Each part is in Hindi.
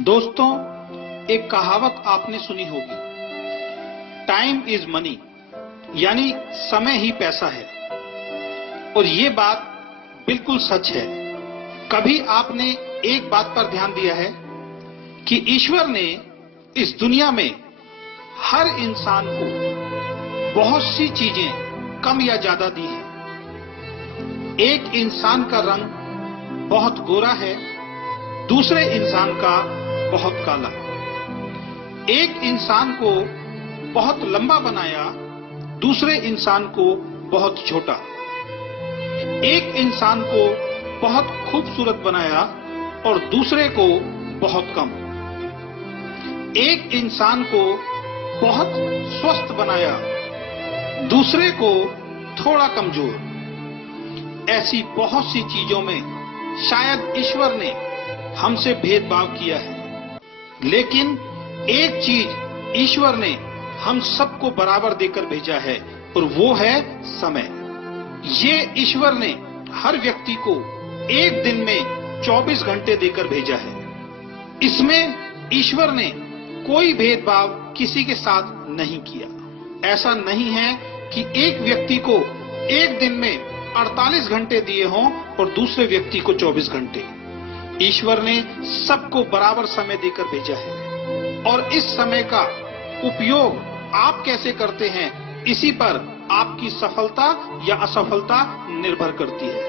दोस्तों, एक कहावत आपने सुनी होगी, टाइम इज मनी, यानी समय ही पैसा है। और ये बात बिल्कुल सच है। कभी आपने एक बात पर ध्यान दिया है कि ईश्वर ने इस दुनिया में हर इंसान को बहुत सी चीजें कम या ज्यादा दी है। एक इंसान का रंग बहुत गोरा है, दूसरे इंसान का बहुत काला। एक इंसान को बहुत लंबा बनाया, दूसरे इंसान को बहुत छोटा। एक इंसान को बहुत खूबसूरत बनाया और दूसरे को बहुत कम। एक इंसान को बहुत स्वस्थ बनाया, दूसरे को थोड़ा कमजोर। ऐसी बहुत सी चीजों में शायद ईश्वर ने हमसे भेदभाव किया है, लेकिन एक चीज ईश्वर ने हम सबको बराबर देकर भेजा है और वो है समय। ये ईश्वर ने हर व्यक्ति को एक दिन में 24 घंटे देकर भेजा है। इसमें ईश्वर ने कोई भेदभाव किसी के साथ नहीं किया। ऐसा नहीं है कि एक व्यक्ति को एक दिन में 48 घंटे दिए हों और दूसरे व्यक्ति को 24 घंटे। ईश्वर ने सबको बराबर समय देकर भेजा है और इस समय का उपयोग आप कैसे करते हैं, इसी पर आपकी सफलता या असफलता निर्भर करती है।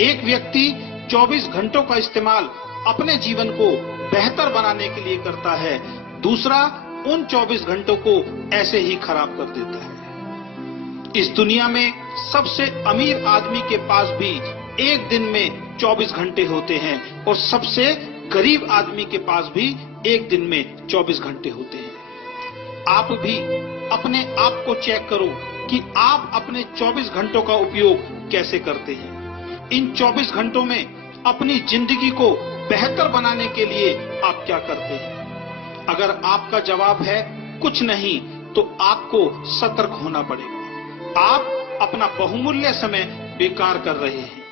एक व्यक्ति 24 घंटों का इस्तेमाल अपने जीवन को बेहतर बनाने के लिए करता है, दूसरा उन 24 घंटों को ऐसे ही खराब कर देता है। इस दुनिया में सबसे अमीर आदमी के पास भी एक दिन में 24 घंटे होते हैं और सबसे गरीब आदमी के पास भी एक दिन में 24 घंटे होते हैं। आप भी अपने आप को चेक करो कि आप अपने 24 घंटों का उपयोग कैसे करते हैं। इन 24 घंटों में अपनी जिंदगी को बेहतर बनाने के लिए आप क्या करते हैं? अगर आपका जवाब है कुछ नहीं, तो आपको सतर्क होना पड़ेगा। आप अपना बहुमूल्य समय बेकार कर रहे हैं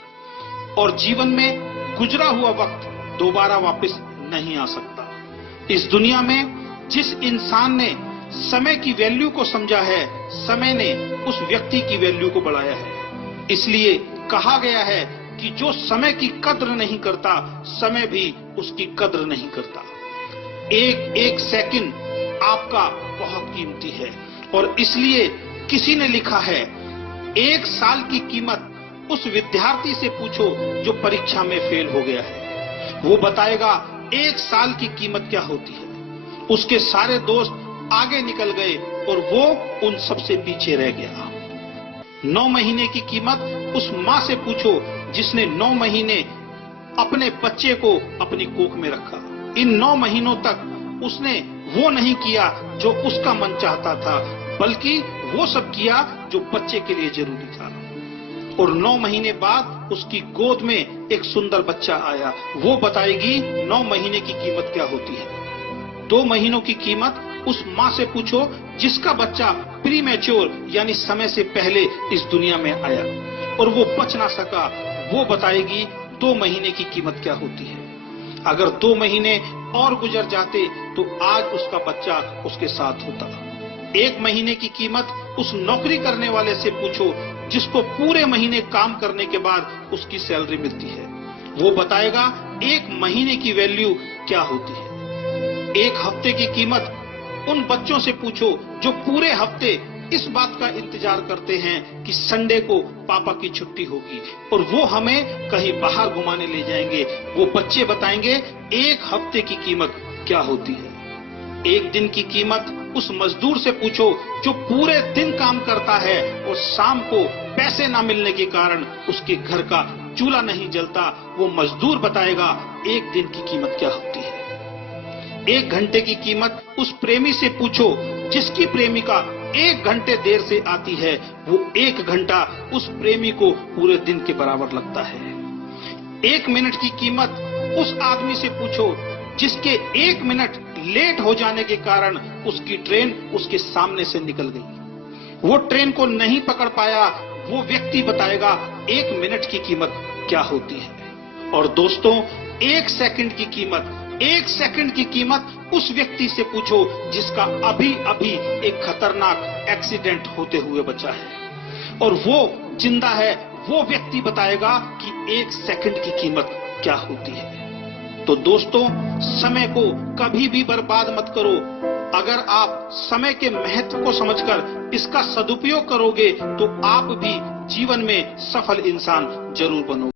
और जीवन में गुजरा हुआ वक्त दोबारा वापस नहीं आ सकता। इस दुनिया में जिस इंसान ने समय की वैल्यू को समझा है, समय ने उस व्यक्ति की वैल्यू को बढ़ाया है। इसलिए कहा गया है कि जो समय की कद्र नहीं करता, समय भी उसकी कद्र नहीं करता। एक एक सेकंड आपका बहुत कीमती है और इसलिए किसी ने लिखा है, एक साल की कीमत उस विद्यार्थी से पूछो जो परीक्षा में फेल हो गया है। वो बताएगा एक साल की कीमत क्या होती है। उसके सारे दोस्त आगे निकल गए और वो उन सबसे पीछे रह गया। 9 महीने की कीमत उस माँ से पूछो जिसने 9 महीने अपने बच्चे को अपनी कोख में रखा। इन 9 महीनों तक उसने वो नहीं किया जो उसका मन चाहता था, बल्कि वो सब किया जो बच्चे के लिए जरूरी था। और 9 महीने बाद उसकी गोद में एक सुंदर बच्चा आया। वो बताएगी 9 महीने की कीमत क्या होती है। 2 महीनों की कीमत उस माँ से पूछो जिसका बच्चा प्रीमैच्योर यानी समय से पहले इस दुनिया में आया और वो बच ना सका। वो बताएगी 2 महीने की कीमत क्या होती है। अगर 2 महीने और गुजर जाते तो आज उसका बच्चा उसके साथ होता। 1 महीने की कीमत उस नौकरी करने वाले से पूछो जिसको पूरे महीने काम करने के बाद उसकी सैलरी मिलती है। वो बताएगा 1 महीने की वैल्यू क्या होती है। 1 हफ्ते की कीमत उन बच्चों से पूछो जो पूरे हफ्ते इस बात का इंतजार करते हैं कि संडे को पापा की छुट्टी होगी और वो हमें कहीं बाहर घुमाने ले जाएंगे। वो बच्चे बताएंगे 1 हफ्ते की कीमत क्या होती है। 1 दिन की कीमत उस मजदूर से पूछो जो पूरे दिन काम करता है और शाम को पैसे ना मिलने के कारण उसके घर का चूल्हा नहीं जलता। वो मजदूर बताएगा 1 दिन की कीमत क्या होती है। 1 घंटे की कीमत उस प्रेमी से पूछो जिसकी प्रेमिका 1 घंटे देर से आती है। वो 1 घंटा उस प्रेमी को पूरे दिन के बराबर लगता है। 1 मिनट की कीमत उस आदमी से पूछो जिसके 1 मिनट लेट हो जाने के कारण उसकी ट्रेन उसके सामने से निकल गई। वो ट्रेन को नहीं पकड़ पाया। वो व्यक्ति बताएगा 1 मिनट की कीमत क्या होती है। और दोस्तों, 1 सेकंड की कीमत 1 सेकंड की कीमत उस व्यक्ति से पूछो जिसका अभी अभी एक खतरनाक एक्सीडेंट होते हुए बचा है, और वो जिंदा है। वो व्यक्ति बताएगा कि 1 सेकंड की कीमत क्या होती है। तो दोस्तों, समय को कभी भी बर्बाद मत करो। अगर आप समय के महत्व को समझकर इसका सदुपयोग करोगे तो आप भी जीवन में सफल इंसान जरूर बनोगे।